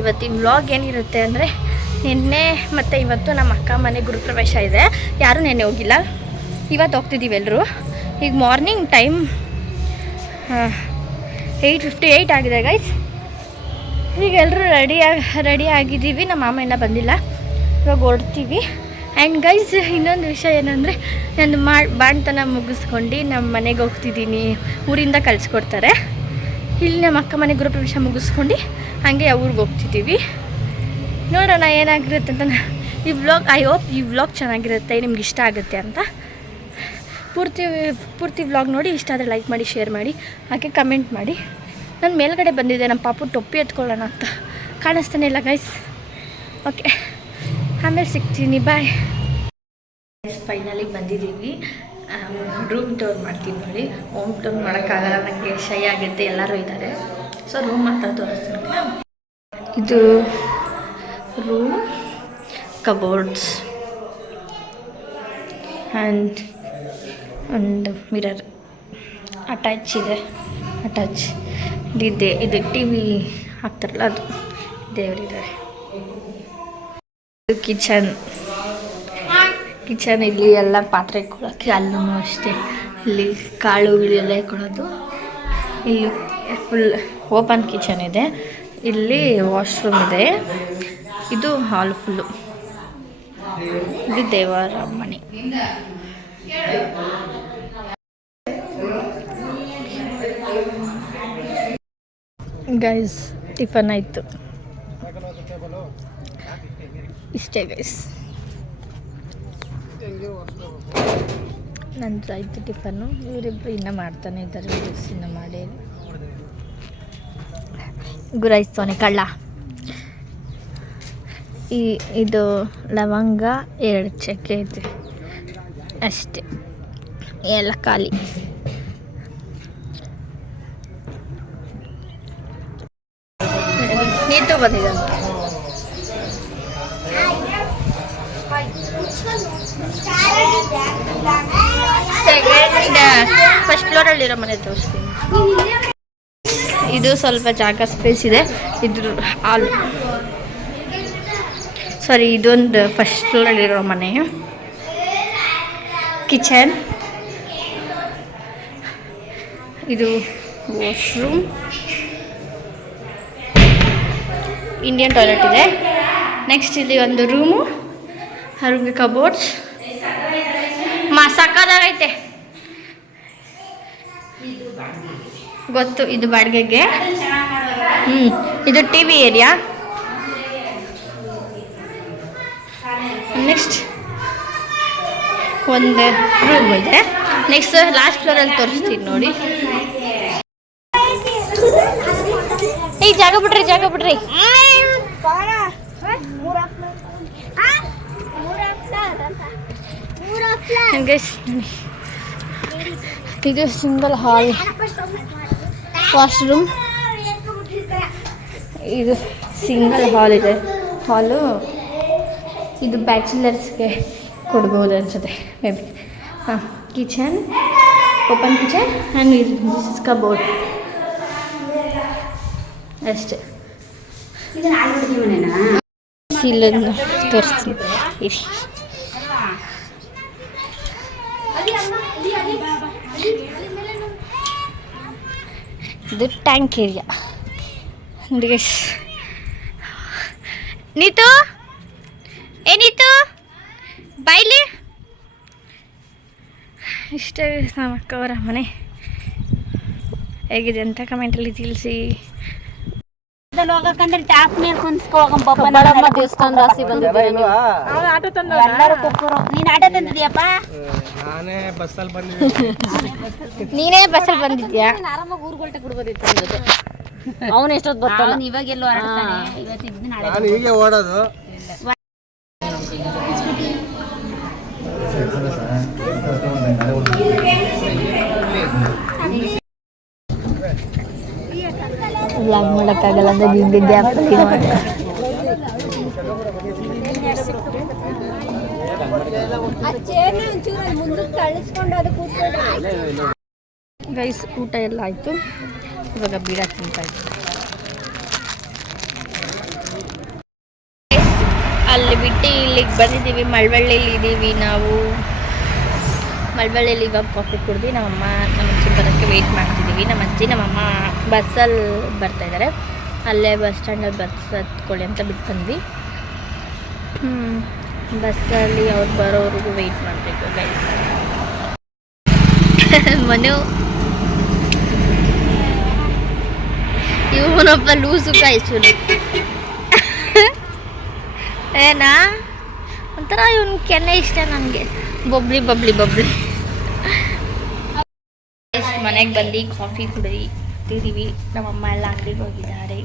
ಇವತ್ತಿನ ವ್ಲಾಗ್ ಏನಿರುತ್ತೆ ಅಂದರೆ ನಿನ್ನೆ ಮತ್ತು ಇವತ್ತು ನಮ್ಮ ಅಕ್ಕ ಮನೆ ಗೃಹಪ್ರವೇಶ ಇದೆ. ಯಾರೂ ನೆನ್ನೆ ಹೋಗಿಲ್ಲ, ಇವತ್ತು ಹೋಗ್ತಿದ್ದೀವಿ ಎಲ್ಲರೂ. ಈಗ ಮಾರ್ನಿಂಗ್ ಟೈಮ್ 8:58 ಆಗಿದೆ ಗೈಸ್. ಈಗ ಎಲ್ಲರೂ ರೆಡಿ ಆಗಿದ್ದೀವಿ. ನಮ್ಮ ಮಾಮ ಇನ್ನೂ ಬಂದಿಲ್ಲ, ಇವಾಗ ಹೊರಡ್ತೀವಿ. ಆ್ಯಂಡ್ ಗೈಸ್ ಇನ್ನೊಂದು ವಿಷಯ ಏನಂದರೆ ನಾನು ಬಾಣ್ತನ ಮುಗಿಸ್ಕೊಂಡು ನಮ್ಮ ಮನೆಗೆ ಹೋಗ್ತಿದ್ದೀನಿ. ಊರಿಂದ ಕಳಿಸ್ಕೊಡ್ತಾರೆ. ಇಲ್ಲಿ ನಮ್ಮ ಅಕ್ಕ ಮನೆ ಗೃಹಪ್ರವೇಶ ಮುಗಿಸ್ಕೊಂಡು ಹಾಗೆ ಊರಿಗೆ ಹೋಗ್ತಿದ್ದೀವಿ. ನೋಡೋಣ ಏನಾಗಿರುತ್ತೆ ಅಂತ. ಈ ವ್ಲಾಗ್ ಐ ಹೋಪ್ ಈ ವ್ಲಾಗ್ ಚೆನ್ನಾಗಿರುತ್ತೆ, ನಿಮ್ಗೆ ಇಷ್ಟ ಆಗುತ್ತೆ ಅಂತ. ಪೂರ್ತಿ ವ್ಲಾಗ್ ನೋಡಿ ಇಷ್ಟ ಆದರೆ ಲೈಕ್ ಮಾಡಿ, ಶೇರ್ ಮಾಡಿ, ಹಾಗೆ ಕಮೆಂಟ್ ಮಾಡಿ. ನಾನು ಮೇಲ್ಗಡೆ ಬಂದಿದ್ದೆ ನಮ್ಮ ಪಾಪು ಟೊಪ್ಪಿ ಎತ್ಕೊಳ್ಳೋಣ ಅಂತ, ಕಾಣಿಸ್ತಾನೆ ಇಲ್ಲ ಗೈಸ್. ಓಕೆ, ಆಮೇಲೆ ಸಿಗ್ತೀನಿ, ಬಾಯ್. ಫೈನಲಿಗೆ ಬಂದಿದ್ದೀವಿ. ರೂಮ್ ಟೂರ್ ಮಾಡ್ತೀನಿ ನೋಡಿ. ಹೋಮ್ ಟೂರ್ ಮಾಡೋಕ್ಕಾಗಲ್ಲ, ನನಗೆ ಶೈ ಆಗುತ್ತೆ, ಎಲ್ಲರೂ ಇದ್ದಾರೆ. ಸೊ ರೂಮ್ ಮಾತ್ರ ತೋರಿಸ್ತೀನಿ. ಇದು ರೂಮ್, ಕಬೋರ್ಡ್ಸ್ ಆ್ಯಂಡ್ ಒಂದು ಮಿರರ್ ಅಟ್ಯಾಚ್ ಇದೆ. ಇದು ಟಿ ವಿ ಹಾಕ್ತಾರಲ್ಲ ಅದು, ದೇವರಿದ್ದಾರೆ. ಇದು ಕಿಚನ್. ಇಲ್ಲಿ ಎಲ್ಲ ಪಾತ್ರೆ ಇಟ್ಕೊಳ್ಳೋಕ್ಕೆ, ಅಲ್ಲೂ ಅಷ್ಟೇ. ಇಲ್ಲಿ ಕಾಳು ಎಲ್ಲ ಇಟ್ಕೊಳ್ಳೋದು. ಇಲ್ಲಿ ಫುಲ್ ಓಪನ್ ಕಿಚನ್ ಇದೆ. ಇಲ್ಲಿ ವಾಶ್ರೂಮ್ ಇದೆ. ಇದು ಹಾಲ್ ಫುಲ್ಲು. ಇದು ದೇವರ ಮನೆ. ಗೈಸ್ ಟಿಫನ್ ಆಯಿತು, ಇಷ್ಟೇ ಗೈಸ್. ನಂದು ಆಯಿತು ಟಿಫನ್ನು. ಇವರಿಬ್ಬರು ಇನ್ನೂ ಮಾಡ್ತಾನೆ ಇದ್ದಾರೆ, ಇನ್ನೂ ಮಾಡಿ ಗುರಾಯಿಸ್ತಾನೆ ಕಳ್ಳ. ಇದು ಲವಂಗ, 2 ಚಕ್ಕೆ ಐತೆ ಅಷ್ಟೇ, ಎಲ್ಲ ಖಾಲಿ. ನೀತು ಬಂದಿದ್ದಾನೆ. ಫಸ್ಟ್ ಫ್ಲೋರಲ್ಲಿರೋ ಮನೆ ತೋರಿಸ್ತೀನಿ. ಇದು ಸ್ವಲ್ಪ ಜಾಗ ಸ್ಪೇಸ್ ಇದೆ. ಇದ್ರ ಹಾಲ್, ಸಾರಿ, ಇದೊಂದು ಫಸ್ಟ್ ಫ್ಲೋರಲ್ಲಿರೋ ಮನೆ. ಕಿಚನ್, ಇದು ವಾಶ್ರೂಮ್, ಇಂಡಿಯನ್ ಟಾಯ್ಲೆಟ್ ಇದೆ. ನೆಕ್ಸ್ಟ್ ಇಲ್ಲಿ ಒಂದು ರೂಮು, ಆ ರೂಮ್ಗೆ ಕಬೋರ್ಡ್ಸ್. ಸಕ್ಕದಾಗೈತೆ ಗೊತ್ತು, ಇದು ಬಾಡಿಗೆಗೆ. ಇದು ಟಿ ವಿ ಏರಿಯಾ. ನೆಕ್ಸ್ಟ್ ಒಂದು ರೂಮ್ ಇದೆ. ನೆಕ್ಸ್ಟ್ ಲಾಸ್ಟ್ ಫ್ಲೋರಲ್ಲಿ ತೋರಿಸ್ತೀನಿ ನೋಡಿ. ಈ ಜಾಗ ಬಿಡ್ರಿ. ಇದು ಸಿಂಗಲ್ ಹಾಲ್, ವಾಶ್ರೂಮ್. ಇದು ಸಿಂಗಲ್ ಹಾಲ್ ಇದೆ. ಹಾಲು ಇದು ಬ್ಯಾಚುಲರ್ಸ್ಗೆ ಕೊಡ್ಬೋದು ಅನ್ಸುತ್ತೆ may be. Kitchen, open kitchen and this is cupboard ಅಷ್ಟೇ. ಇಲ್ಲನ್ನು ತೋರಿಸ್ತೀನಿ. ಇದು ಟ್ಯಾಂಕ್ ಏರಿಯಾ. ನೀತು ಏನಿತ್ತು ಬಾಯ್ಲಿ. ಇಷ್ಟ ನಮ್ಮ ಅಕ್ಕವರ ಮನೆ. ಹೇಗಿದೆ ಅಂತ ಕಮೆಂಟಲ್ಲಿ ತಿಳಿಸಿ. ಹೋಗಕಂದ್ರೆ ಟ್ಯಾಪ್ ಮೇಲೆ ಕುಂತ್ಕೋಗಮ್ಮ. ದೇವಸ್ಥಾನ ರಾಸಿ ಬಂದಿದ್ದೀವಿ. ನೀನು ಆಟೋ ತಂದಿದ್ಯಪ್ಪ? ನೀನೇ ಬಸ್ಸಲ್ಲಿ ಬಂದಿದ್ಯಾ? ಆರಾಮಾಗಿ ಊರುಗಳ್ಟೆ ಕೊಡ್ಬೋದಿತ್ತು. ಅವನು ಎಷ್ಟೊತ್ತು ಬರ್ತಾನೆ, ಇವಾಗೆಲ್ಲೋ ಇವತ್ತಿಗೆ ಓಡೋದು. ವ್ಲಾಗ್ ಮಾಡೋಕ್ಕಾಗಲ್ಲ ಅಂದರೆ ಬಿದ್ದಿದ್ದೆ ಮಾಡಿ. ಗೈಸ್ ಊಟ ಎಲ್ಲ ಆಯಿತು. ಇವಾಗ ಬೀಡ ತಿಂತಾ ಇತ್ತು. ಅಲ್ಲಿ ಬಿಟ್ಟು ಇಲ್ಲಿಗೆ ಬಂದಿದ್ದೀವಿ. ಮಳವಳ್ಳಿಲಿ ಇದ್ದೀವಿ ನಾವು. ಮಳವಳ್ಳಿಯಲ್ಲಿ ಇವಾಗ ಕಾಫಿ ಕುಡ್ದು ನಮ್ಮ ಅಜ್ಜಿ ಬರೋಕ್ಕೆ ವೆಯ್ಟ್ ಮಾಡ್ತಿದ್ದೀವಿ. ನಮ್ಮ ಅಜ್ಜಿ ನಮ್ಮಮ್ಮ ಬಸ್ಸಲ್ಲಿ ಬರ್ತಾಯಿದ್ದಾರೆ. ಅಲ್ಲೇ ಬಸ್ ಸ್ಟ್ಯಾಂಡಲ್ಲಿ ಬಸ್ ಹತ್ಕೊಳ್ಳಿ ಅಂತ ಬಿಟ್ಟು ಬಂದ್ವಿ. ಬಸ್ಸಲ್ಲಿ ಅವ್ರು ಬರೋವ್ರಿಗೂ ವೆಯ್ಟ್ ಮಾಡಬೇಕು ಗೈಸ್. ಮನೆ ಇವನೊಬ್ಬ ಲೂಸು ಕಾಯಿಸು ಏನಾ ಒಂಥರ ಇವನು ಕೆನ್ನೆ ಇಷ್ಟ ನನಗೆ. ಬೊಬ್ಲಿ ಬಬ್ಲಿ ಬಬ್ಲಿ. ಮನೆಗೆ ಬಂದು ಕಾಫಿ ಕುಡಿದಿದ್ದೀವಿ. ನಮ್ಮಮ್ಮ ಎಲ್ಲ ಅಂಗಡಿಗೆ ಹೋಗಿದ್ದಾರೆ.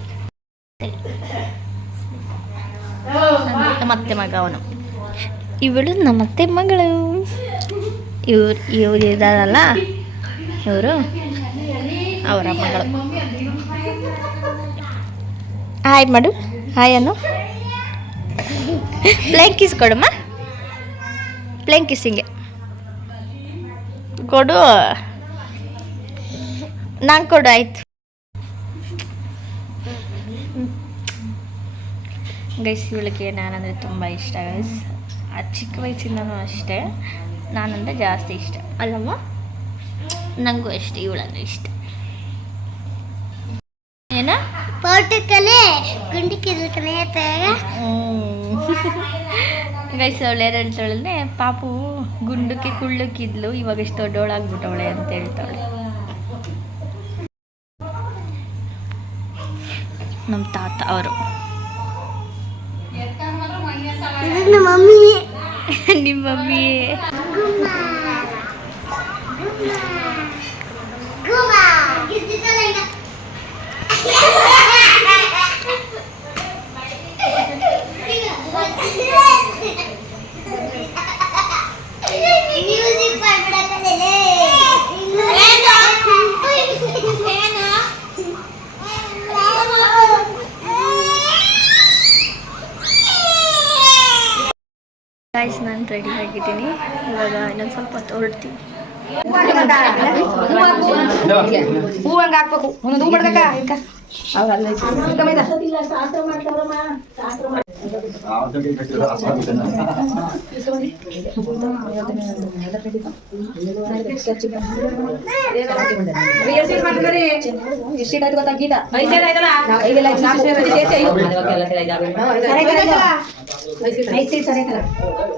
ನಮ್ಮತ್ತೆ ಮಗ ಅವನು. ಇವಳು ನಮ್ಮತ್ತೆ ಮಗಳು. ಇವ್ರು ಇದ್ದಾರಲ್ಲ ಇವರು ಅವರ ಮಗಳು. ಹಾಯ್ ಮಾಡು. ಹಾಯ್ ಅನ್ನು ಪ್ಲೇನ್ ಕಿಸ್ ಕೊಡಮ್ಮ. ಪ್ಲೇನ್ ಕಿಸ್ಸಿಂಗೆ ಕೊಡು. ನಾನು ಕೊಡು ಆಯ್ತು. ಗೈಸ್ ಇವಳಿಗೆ ನಾನಂದರೆ ತುಂಬ ಇಷ್ಟ ಗೈಸ್. ಚಿಕ್ಕ ವಯಸ್ಸಿಂದನೂ ಅಷ್ಟೇ ನಾನಂದರೆ ಜಾಸ್ತಿ ಇಷ್ಟ ಅಲ್ಲಮ್ಮ. ನನಗೂ ಅಷ್ಟೇ ಇವಳಂದ್ರೆ ಇಷ್ಟ. ಏನ ಗೈಸ್ ಅವಳು ಏನು ಹೇಳ್ತಾಳೆ, ಪಾಪು ಗುಂಡಕ್ಕೆ ಕುಳ್ಳಕ್ಕಿದ್ಲು, ಇವಾಗ ಎಷ್ಟು ದೊಡ್ಡವಳಾಗ್ಬಿಟ್ಟವಳೆ ಅಂತ ಹೇಳ್ತಾಳೆ. ನಮ್ಮ ತಾತ ಅವರು. ನಿಮ್ಮ ಮಮ್ಮಿ ಗೈಸ್ ನಾನು ರೆಡಿ ಆಗಿದ್ದೀನಿ. ಇವಾಗ ಇನ್ನೊಂದು ಸ್ವಲ್ಪ ಹೊತ್ತು ಹೊರಡ್ತೀವಿ. ಹೂ ಹಂಗೆ ಹಾಕ್ಬೇಕು. ಒಂದೊಂದು ಹೂ ಮಾಡ್ಬೇಕಾ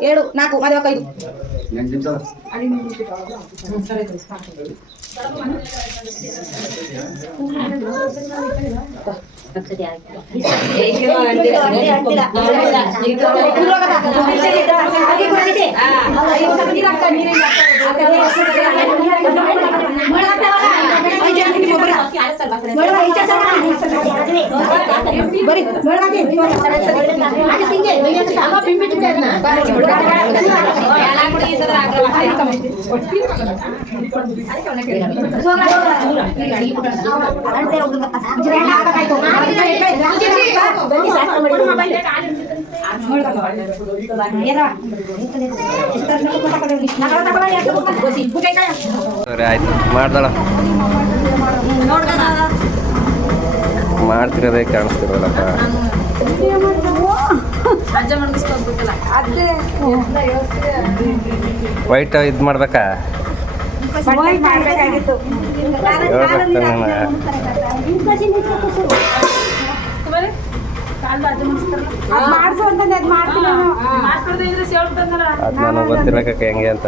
ಏಳು ನಾಲ್ಕು ಮದುವೆ ಸರಿ ಆಯ್ತು ಮಾಡ್ದಳ ಮಾಡ್ತಿರೋದೇ ಕಾಣಿಸ್ತಿರೋದಪ್ಪ. ವೈಟ್ ಇದು ಮಾಡ್ಬೇಕಾ ಅದ್ ನನಗೆ ಗೊತ್ತಿಲ್ಲ ಕಕ್ಕ ಹೆಂಗೆ ಅಂತ.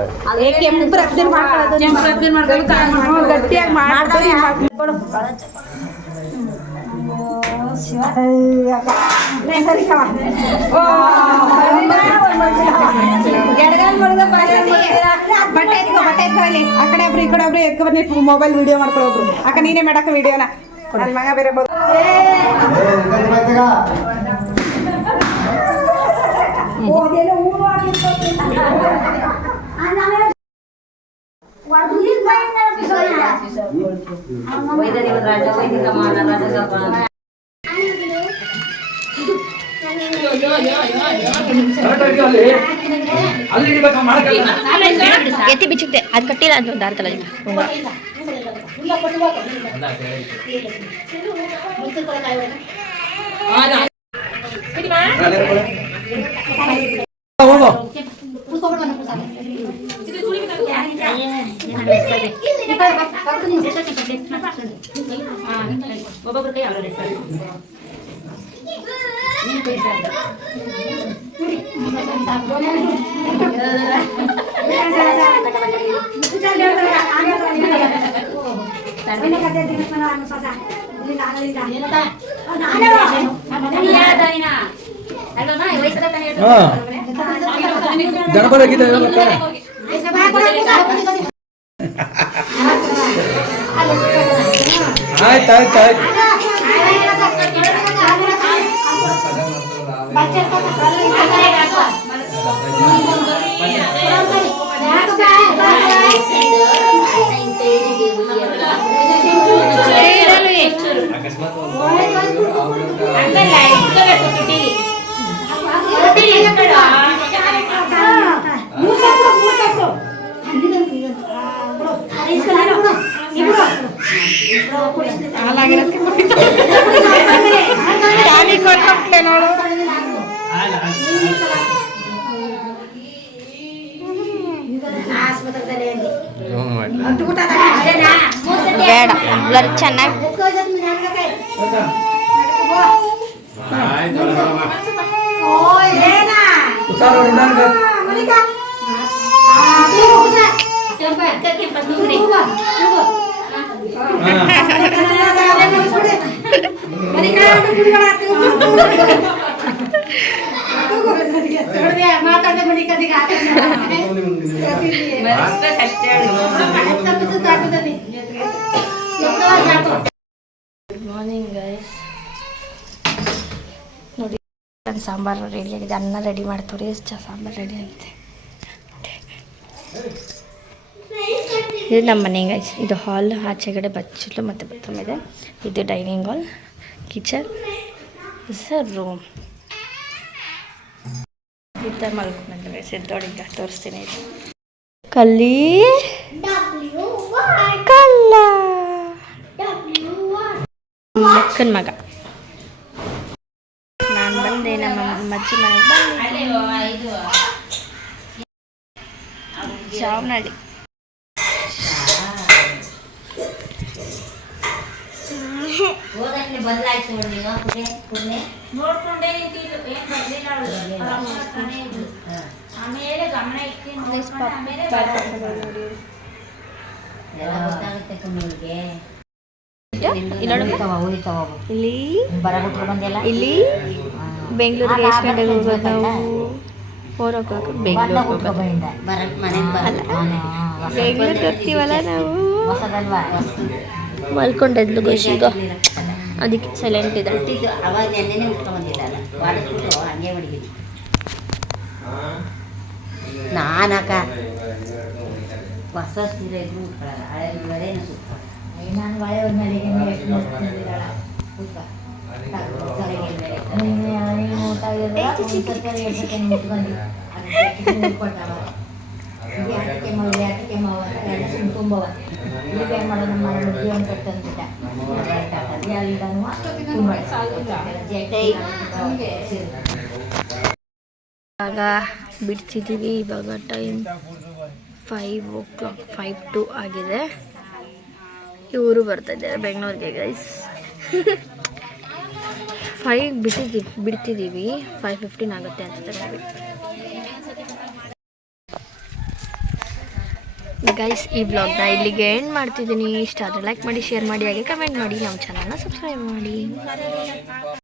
ಬಟ್ಟೆ ಎತ್ಕೊಳ್ಳಿ ಆ ಕಡೆ ಒಬ್ರು ಈ ಕಡೆ ಒಬ್ರು ಎತ್ಕೊ ಬನ್ನಿ. ಮೊಬೈಲ್ ವಿಡಿಯೋ ಮಾಡ್ಕೊಳ್ಳೋಬ್ರು ಅಕ್ಕ ನೀನೇ ಮಾಡಕ್ಕ ವಿಡಿಯೋನ. ನನ್ನ ಮಗ ಬೇರೆ ಎತ್ತಿ ಬಿಚ್ಚುತ್ತೆ ಅದು ಕಟ್ಟಿಲ್ಲ ಅದು ದಾರ್ತಲ್ಲ ಜನಪದ ಆಯ್ತು ಬೇಡ ಬ್ಲರ್ ಚೆನ್ನಾಗಿ ಗುಡ್ ಮಾರ್ನಿಂಗ್ ಗೈಸ್. ನೋಡಿ ನನ್ನ ಸಾಂಬಾರು ರೆಡಿಯಾಗಿದೆ, ಅನ್ನ ರೆಡಿ ಮಾಡ್ತೀವಿ, ಸಾಂಬಾರು ರೆಡಿಯಾಗಿದೆ. ಇದು ನಮ್ಮ ಮನೆ ಗೈಸ್. ಇದು ಹಾಲ್, ಆಚೆಗಡೆ ಬಚ್ಚಲು ಮತ್ತು ಬಾತ್ರೂಮ್ ಇದೆ. ಇದು dining hall, kitchen, sir room. ಈ ಥರ ಮಲ್ಕೊಂಡು ಗೈಸ್. ಎದ್ದೋಡಿಗ ತೋರಿಸ್ತೀನಿ. ಕಲ್ಲಿ ಕಲ್ಲ ಅಕ್ಕನ ಮಗ. ನಾನು ಬಂದೆ ನಮ್ಮ ಅಜ್ಜಿ ಮನೆಗೆ ಬಂದು ಜಾವನಹಳ್ಳಿ. ಇಲ್ಲಿ ಬೆಂಗಳೂರಿಗೆ ಎಷ್ಟು ಗಂಟೆಗೆ ಹೋಗೋದು ನಾವು? 4 o'clock ಬೆಂಗಳೂರಿಗೆ ಹೋಗ್ತೀವಲ್ಲ ನಾವು. ಮಲ್ಕೊಂಡೆದ್ಲು ಖುಷಿಗ, ಅದಕ್ಕೆ ಸೈಲೆಂಟ್ ಇದೆ. ನಾನಕ್ಕ ಹೊಸ ಸೀರೆ ಇದ್ರು ಉಟ್ಕೊಳ್ಳಲ್ಲ, ಹಳೆ ಉಳ್ಳರೇನು ಸುತ್ತ. ನಾನು ಹಳೆ ಒಂದಡಿಗೆ ಎಷ್ಟು ನೋಡ್ಕೊಂಡಿದ್ದಾಳ ತುಂಬವ ಈಗ ಮಾಡೋದು ನಮ್ಮ ಬುದ್ಧಿ ಅಂತ ತಂದಿದ್ದ ಇವಾಗ ಬಿಡ್ತಿದ್ದೀವಿ. ಇವಾಗ ಟೈಮ್ 5 o'clock, 5:02 ಆಗಿದೆ. ಇವರು ಬರ್ತಾ ಇದ್ದಾರೆ ಬೆಂಗಳೂರಿಗೆ ಗೈಸ್. 5 ಬಿಡ್ತಿದ್ದೀವಿ, 5:15 ಆಗುತ್ತೆ ಅನ್ಸುತ್ತೆ ಗೈಸ್. ಈ ಬ್ಲಾಗ್ನ ಇಲ್ಲಿಗೆ ಎಂಡ್ ಮಾಡ್ತಿದ್ದೀನಿ. ಇಷ್ಟ ಆದರೆ ಲೈಕ್ ಮಾಡಿ, ಶೇರ್ ಮಾಡಿ, ಹಾಗೆ ಕಮೆಂಟ್ ಮಾಡಿ, ನಮ್ಮ ಚಾನಲ್ನ ಸಬ್ಸ್ಕ್ರೈಬ್ ಮಾಡಿ.